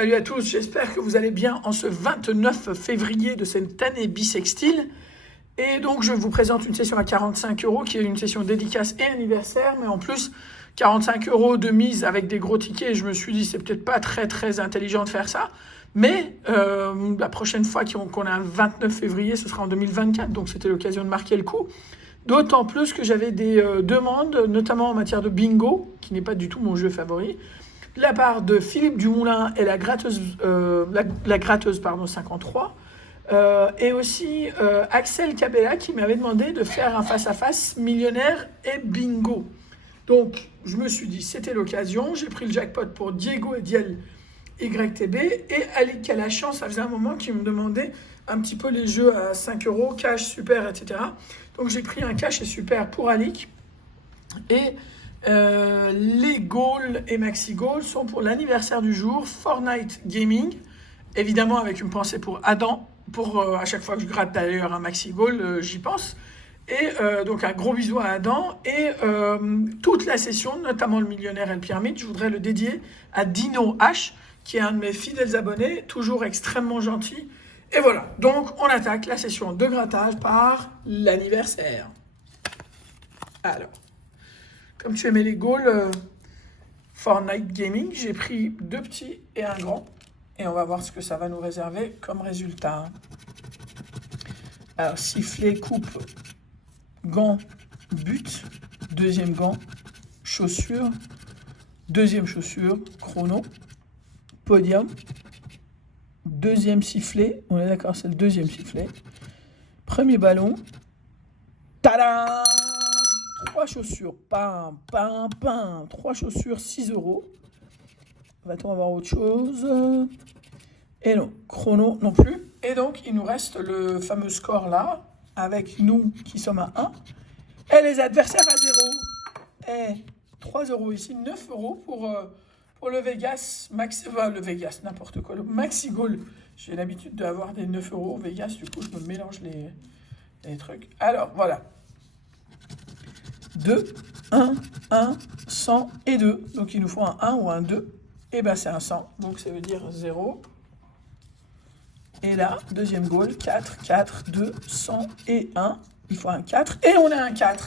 Salut à tous, j'espère que vous allez bien en ce 29 février de cette année bissextile. Et donc je vous présente une session à 45 € qui est une session dédicace et anniversaire, mais en plus 45 € de mise avec des gros tickets. Je me suis dit c'est peut-être pas très intelligent de faire ça, mais la prochaine fois qu'on a un 29 février, ce sera en 2024, donc c'était l'occasion de marquer le coup. D'autant plus que j'avais des demandes, notamment en matière de bingo, qui n'est pas du tout mon jeu favori, de la part de Philippe Dumoulin et la gratteuse 53, et aussi Axel Cabella qui m'avait demandé de faire un face-à-face millionnaire et bingo. Donc je me suis dit c'était l'occasion, j'ai pris le jackpot pour Diego et Diel YTB et Ali qui a la chance, ça faisait un moment qu'il me demandait un petit peu les jeux à 5 €, cash, super, etc. Donc j'ai pris un cash et super pour Alic. Et les goals et maxi goals sont pour l'anniversaire du jour, Fortnite Gaming, évidemment avec une pensée pour Adam, pour à chaque fois que je gratte d'ailleurs un maxi goal, j'y pense. Et donc un gros bisou à Adam. Et toute la session, notamment le millionnaire et le pyramide, je voudrais le dédier à Dino H, qui est un de mes fidèles abonnés, toujours extrêmement gentil. Et voilà, donc on attaque la session de grattage par l'anniversaire. Alors, comme tu aimais les goals Fortnite Gaming, j'ai pris 2 petits et un grand. Et on va voir ce que ça va nous réserver comme résultat. Alors, sifflet, coupe, gant, but, deuxième gant, chaussure, deuxième chaussure, chrono, podium, deuxième sifflet, on est d'accord, c'est le deuxième sifflet, premier ballon, tada! 3 chaussures, pam, 3 chaussures, 6 €. Va-t-on avoir autre chose? Et non, chrono non plus. Et donc, il nous reste le fameux score là, avec nous qui sommes à 1, et les adversaires à 0. Et 3 € ici, 9 € pour le Vegas, le Vegas, n'importe quoi, le Maxi Goal. J'ai l'habitude d'avoir des 9 € au Vegas, du coup, je me mélange les trucs. Alors, voilà. 2, 1, 100 et 2. Donc, il nous faut un 1 ou un 2. Et bien, c'est un 100. Donc, ça veut dire 0. Et là, deuxième goal, 4, 4, 2, 100 et 1. Il faut un 4. Et on a un 4.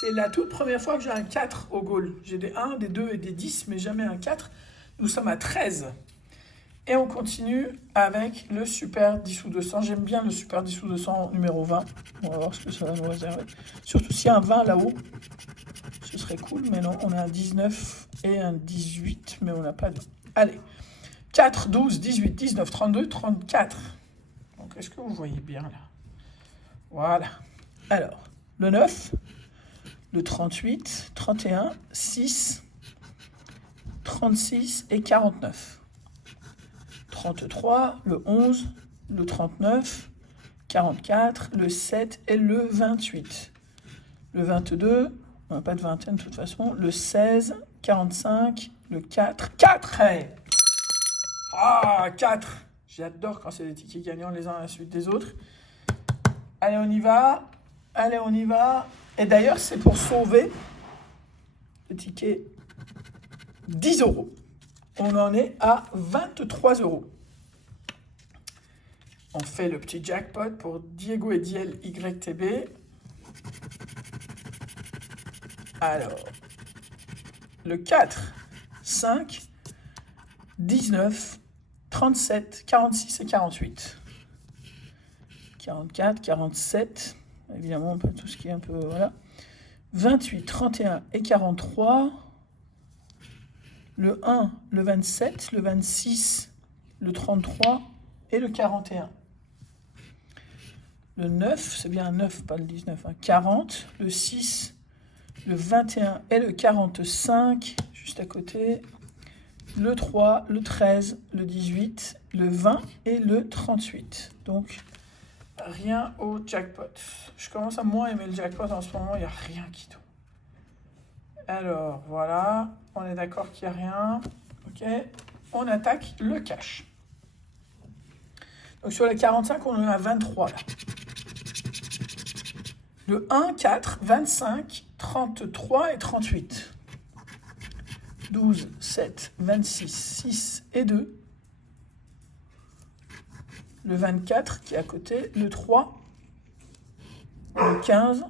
C'est la toute première fois que j'ai un 4 au goal. J'ai des 1, des 2 et des 10, mais jamais un 4. Nous sommes à 13. Et on continue avec le Super 10 ou 200. J'aime bien le Super 10 ou 200 numéro 20. On va voir ce que ça va nous réserver. Surtout s'il y a un 20 là-haut. Ce serait cool, mais non. On a un 19 et un 18, mais on n'a pas de... Allez. 4, 12, 18, 19, 32, 34. Donc, est-ce que vous voyez bien là? Voilà. Alors, le 9, le 38, 31, 6, 36 et 49. 33, le 11, le 39, 44, le 7 et le 28. Le 22, on n'a pas de vingtaine de toute façon, le 16, 45, le 4, 4 hey. Ah, 4. J'adore quand c'est des tickets gagnants les uns à la suite des autres. Allez, on y va. Allez, on y va. Et d'ailleurs, c'est pour sauver le ticket 10 €. On en est à 23 €. On fait le petit jackpot pour Diego et Diel YTB. Alors, le 4, 5, 19, 37, 46 et 48. 44, 47, évidemment, pas tout ce qui est un peu... Voilà. 28, 31 et 43. Le 1, le 27, le 26, le 33 et le 41. Le 9, c'est bien un 9, pas le 19, hein, 40. Le 6, le 21 et le 45, juste à côté. Le 3, le 13, le 18, le 20 et le 38. Donc, rien au jackpot. Je commence à moins aimer le jackpot en ce moment, il n'y a rien qui tombe. Alors, voilà, on est d'accord qu'il n'y a rien. Ok, on attaque le cash. Donc, sur les 45, on en a 23 là. Le 1, 4, 25, 33 et 38. 12, 7, 26, 6 et 2, le 24 qui est à côté, le 3, le 15,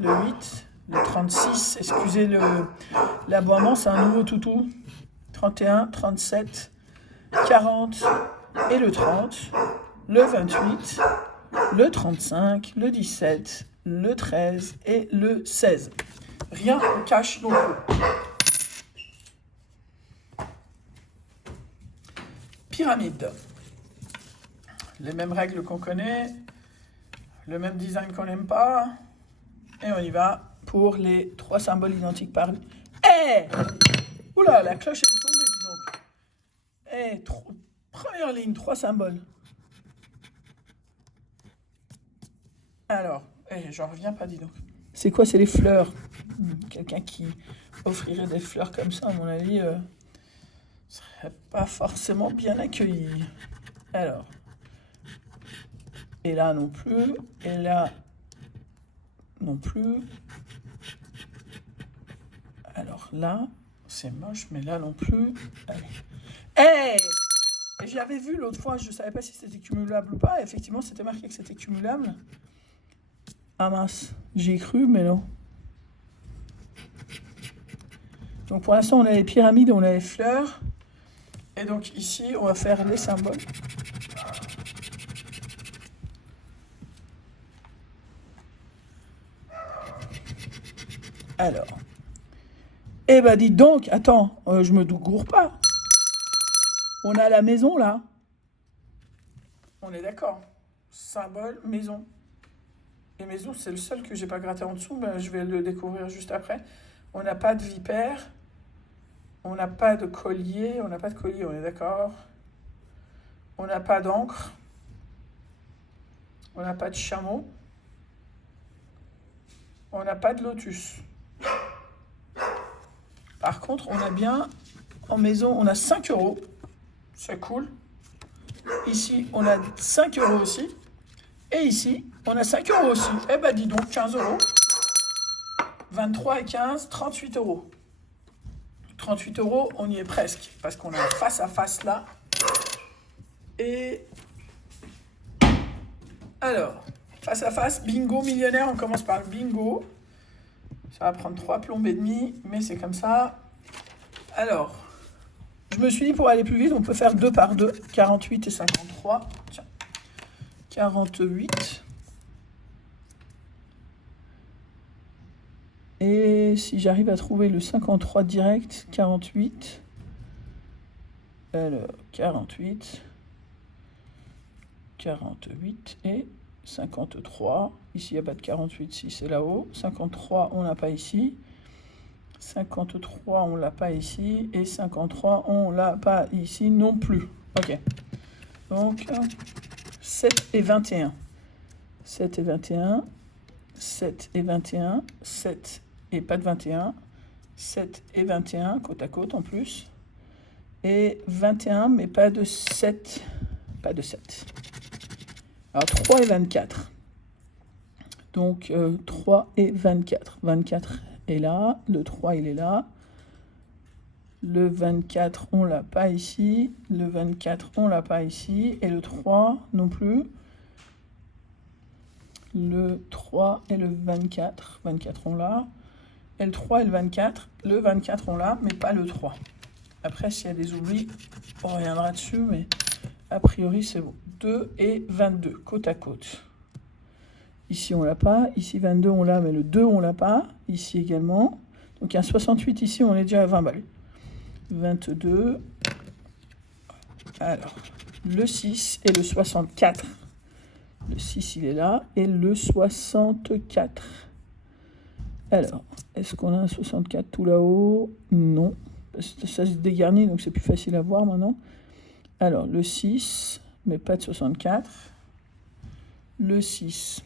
le 8, le 36, excusez l'aboiement, c'est un nouveau toutou, 31, 37, 40 et le 30, le 28, le 35, le 17, le 13 et le 16. Rien en cash non plus. Pyramide. Les mêmes règles qu'on connaît, le même design qu'on n'aime pas. Et on y va pour les 3 symboles identiques par... Oula, la cloche elle est tombée, dis donc. Première ligne, 3 symboles. Alors, j'en reviens pas, dis donc. C'est quoi? C'est les fleurs. Quelqu'un qui offrirait des fleurs comme ça, à mon avis, serait pas forcément bien accueilli. Alors, et là non plus, et là non plus. Alors là, c'est moche, mais là non plus. Allez. Et j'avais vu l'autre fois, je ne savais pas si c'était cumulable ou pas. Effectivement, c'était marqué que c'était cumulable. Ah mince, j'y ai cru, mais non. Donc pour l'instant, on a les pyramides, on a les fleurs. Et donc ici, on va faire les symboles. Alors. Eh ben dis donc, attends, je me gourre pas. On a la maison là. On est d'accord. Symbole, maison. Et maison, c'est le seul que j'ai pas gratté en dessous. Ben, je vais le découvrir juste après. On n'a pas de vipère. On n'a pas de collier. On n'a pas de collier, on est d'accord. On n'a pas d'encre. On n'a pas de chameau. On n'a pas de lotus. Par contre, on a bien, en maison, on a 5 euros. C'est cool. Ici, on a 5 euros aussi. Et ici, on a 5 euros aussi. Eh ben, dis donc, 15 euros. 23 et 15, 38 euros. 38 euros, on y est presque. Parce qu'on est face à face là. Et... alors, face à face, bingo millionnaire. On commence par le bingo. Ça va prendre 3 plombes et demi, mais c'est comme ça. Alors, je me suis dit, pour aller plus vite, on peut faire 2 par 2, 48 et 53. Tiens, 48. Et si j'arrive à trouver le 53 direct, 48. Alors, 48. 48 et 53. Ici, il n'y a pas de 48, si c'est là-haut. 53, on n'a pas ici. 53, on l'a pas ici. Et 53, on l'a pas ici non plus. Ok. Donc, 7 et 21. 7 et 21. 7 et 21. 7 et pas de 21. 7 et 21, côte à côte en plus. Et 21, mais pas de 7. Pas de 7. Alors, 3 et 24. Donc, 3 et 24. 24 est là. Le 3, il est là. Le 24, on l'a pas ici. Le 24, on l'a pas ici. Et le 3 non plus. Le 3 et le 24. 24, on l'a. Et le 3 et le 24. Le 24, on l'a, mais pas le 3. Après, s'il y a des oublis, on reviendra dessus, mais a priori, c'est bon. 2 et 22, côte à côte. Ici, on l'a pas. Ici, 22, on l'a, mais le 2, on l'a pas. Ici également. Donc, il y a un 68 ici, on est déjà à 20 balles. 22. Alors, le 6 et le 64. Le 6, il est là. Et le 64. Alors, est-ce qu'on a un 64 tout là-haut? Non. Ça se dégarnit, donc c'est plus facile à voir maintenant. Alors, le 6, mais pas de 64. Le 6.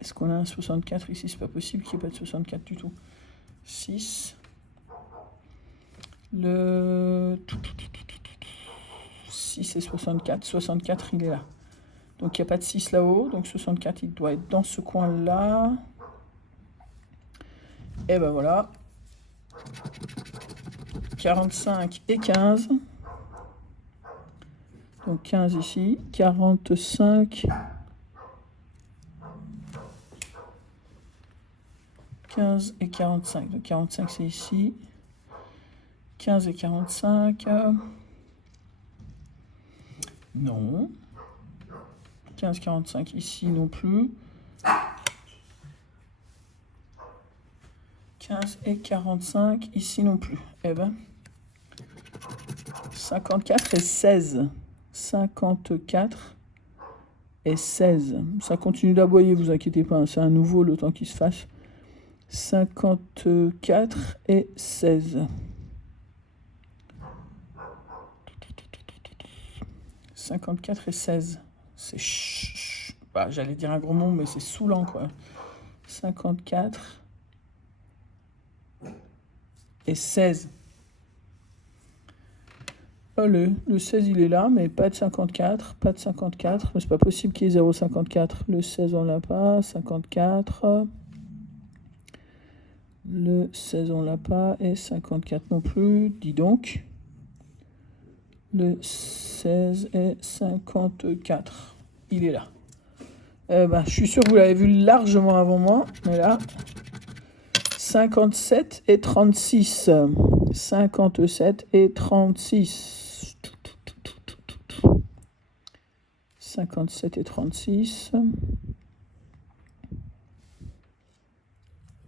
Est-ce qu'on a un 64 ici? C'est pas possible qu'il n'y ait pas de 64 du tout. 6. Le 6 et 64. 64, il est là. Donc, il n'y a pas de 6 là-haut. Donc, 64, il doit être dans ce coin-là. Et ben voilà. 45 et 15. Donc 15 ici, 45, 15 et 45. Donc 45 c'est ici, 15 et 45, non. 15, 45 ici non plus. 15 et 45 ici non plus. Eh ben, 54 et 16. 54 et 16. Ça continue d'aboyer, vous inquiétez pas, c'est un nouveau le temps qu'il se fasse. 54 et 16. 54 et 16. C'est bah, j'allais dire un gros mot, mais c'est saoulant, quoi. 54 et 16. Oh, le 16, il est là, mais pas de 54. Pas de 54. Mais c'est pas possible qu'il y ait 0,54. Le 16, on l'a pas. 54. Le 16, on l'a pas. Et 54 non plus. Dis donc. Le 16 et 54. Il est là. Ben, je suis sûr que vous l'avez vu largement avant moi. Mais là, 57 et 36. 57 et 36. 57 et 36.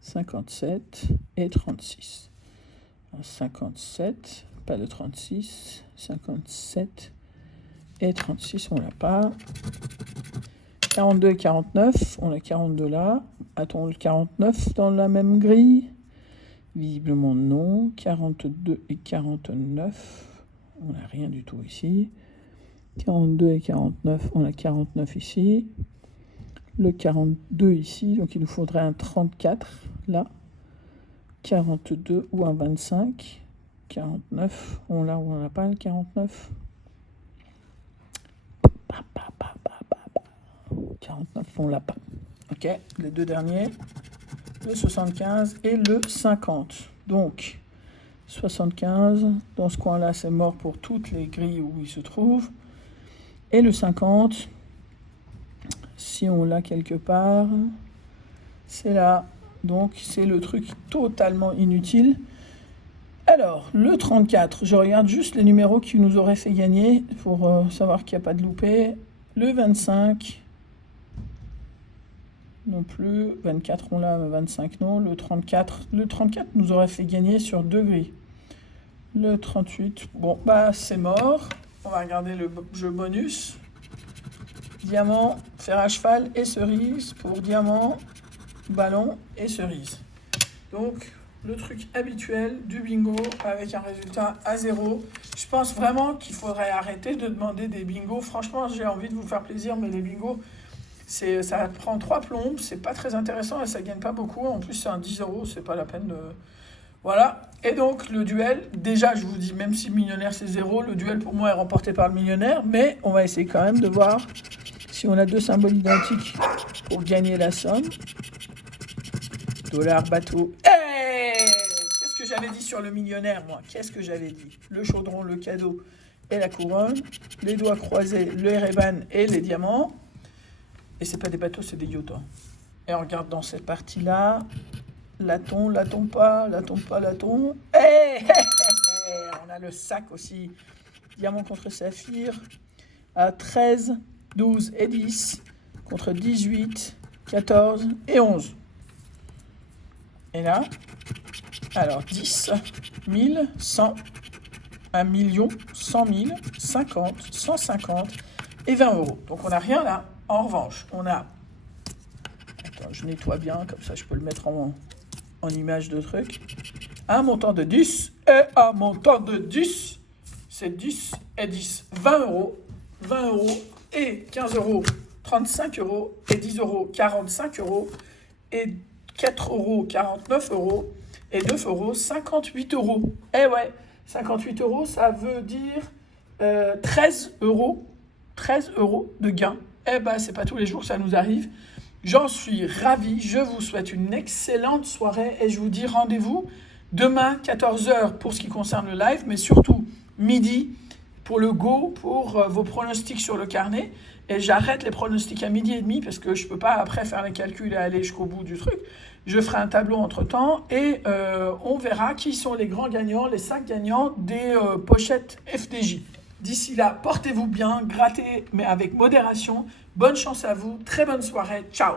57 et 36. 57, pas de 36. 57 et 36, on l'a pas. 42 et 49, on a 42 là. A-t-on le 49 dans la même grille? Visiblement non. 42 et 49, on n'a rien du tout ici. 42 et 49, on a 49 ici. Le 42 ici, donc il nous faudrait un 34 là. 42 ou un 25. 49, on l'a ou on n'a pas le 49? 49, on l'a pas. Ok, les deux derniers, le 75 et le 50. Donc, 75, dans ce coin-là, c'est mort pour toutes les grilles où il se trouve. Et le 50, si on l'a quelque part, c'est là. Donc, c'est le truc totalement inutile. Alors, le 34, je regarde juste les numéros qui nous auraient fait gagner pour savoir qu'il n'y a pas de loupé. Le 25, non plus. 24, on l'a, 25, non. Le 34 nous aurait fait gagner sur 2 grilles. Le 38, bon, bah, c'est mort. On va regarder le jeu bonus. Diamant, fer à cheval et cerise pour diamant, ballon et cerise. Donc, le truc habituel du bingo avec un résultat à 0. Je pense vraiment qu'il faudrait arrêter de demander des bingos. Franchement, j'ai envie de vous faire plaisir, mais les bingos, ça prend 3 plombes, c'est pas très intéressant et ça gagne pas beaucoup. En plus, c'est un 10 €, c'est pas la peine de... Voilà. Et donc, le duel, déjà, je vous dis, même si millionnaire c'est 0, le duel pour moi est remporté par le millionnaire, mais on va essayer quand même de voir si on a 2 symboles identiques pour gagner la somme. Dollar, bateau. Qu'est-ce que j'avais dit sur le millionnaire, moi? Qu'est-ce que j'avais dit? Le chaudron, le cadeau et la couronne. Les doigts croisés, le Ereban et les diamants. Et c'est pas des bateaux, c'est des yachts. Et on regarde dans cette partie-là. Laton, laton pas, laton pas, laton. On a le sac aussi. Diamant contre saphir. À 13, 12 et 10. Contre 18, 14 et 11. Et là, alors 10, 1000, 100, 1 million, 100 000, 50, 150 et 20 €. Donc on n'a rien là. En revanche, on a... Attends, je nettoie bien, comme ça je peux le mettre en image de truc. Un montant de 10 et un montant de 10. C'est 10 et 10. 20 €. 20 € et 15 €. 35 € et 10 €. 45 € et 4 €, 49 € et 9 €, 58 €. Eh ouais, 58 €, ça veut dire 13 €. 13 € de gain. Eh ben, c'est pas tous les jours que ça nous arrive. J'en suis ravi. Je vous souhaite une excellente soirée et je vous dis rendez-vous demain 14 h pour ce qui concerne le live, mais surtout midi pour le go, pour vos pronostics sur le carnet. Et j'arrête les pronostics à 12h30 parce que je ne peux pas après faire les calculs et aller jusqu'au bout du truc. Je ferai un tableau entre-temps et on verra qui sont les grands gagnants, les 5 gagnants des pochettes FDJ. D'ici là, portez-vous bien, grattez, mais avec modération. Bonne chance à vous, très bonne soirée, ciao!